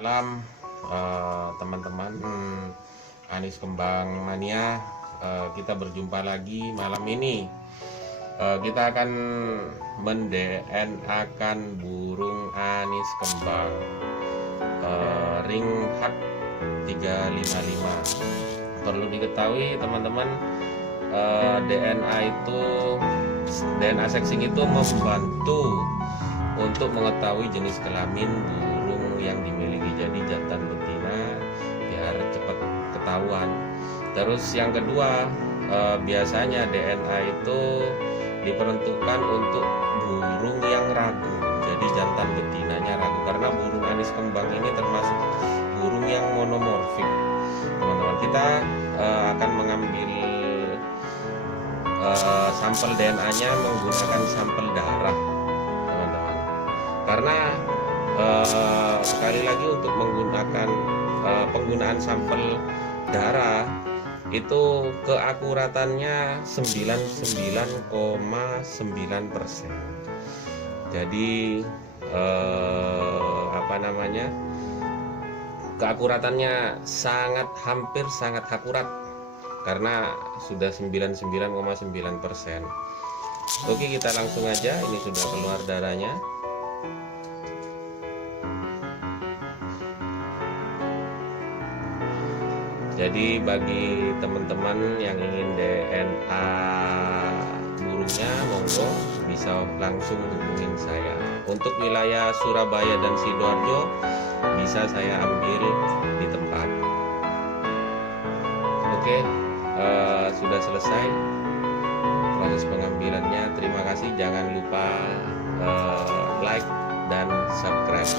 Malam teman-teman Anis Kembang Mania. Kita berjumpa lagi malam ini. Kita akan men-DNA-kan burung anis kembang ring hat 355. Perlu diketahui teman-teman, DNA sexing itu membantu untuk mengetahui jenis kelamin burung yang dimiliki, jadi jantan betina biar cepat ketahuan. Terus yang kedua, biasanya DNA itu diperuntukkan untuk burung yang ragu, jadi jantan betinanya ragu, karena burung anis kembang ini termasuk burung yang monomorfik. Teman-teman, kita akan mengambil sampel DNA-nya menggunakan sampel darah, teman-teman, karena sekali lagi untuk menggunakan penggunaan sampel darah itu keakuratannya 99,9%. Jadi keakuratannya hampir sangat akurat karena sudah 99,9%. Oke, kita langsung aja. Ini sudah keluar darahnya. Jadi bagi teman-teman yang ingin DNA burungnya, monggo bisa langsung hubungin saya. Untuk wilayah Surabaya dan Sidoarjo bisa saya ambil di tempat. Oke, sudah selesai proses pengambilannya. Terima kasih. Jangan lupa like dan subscribe.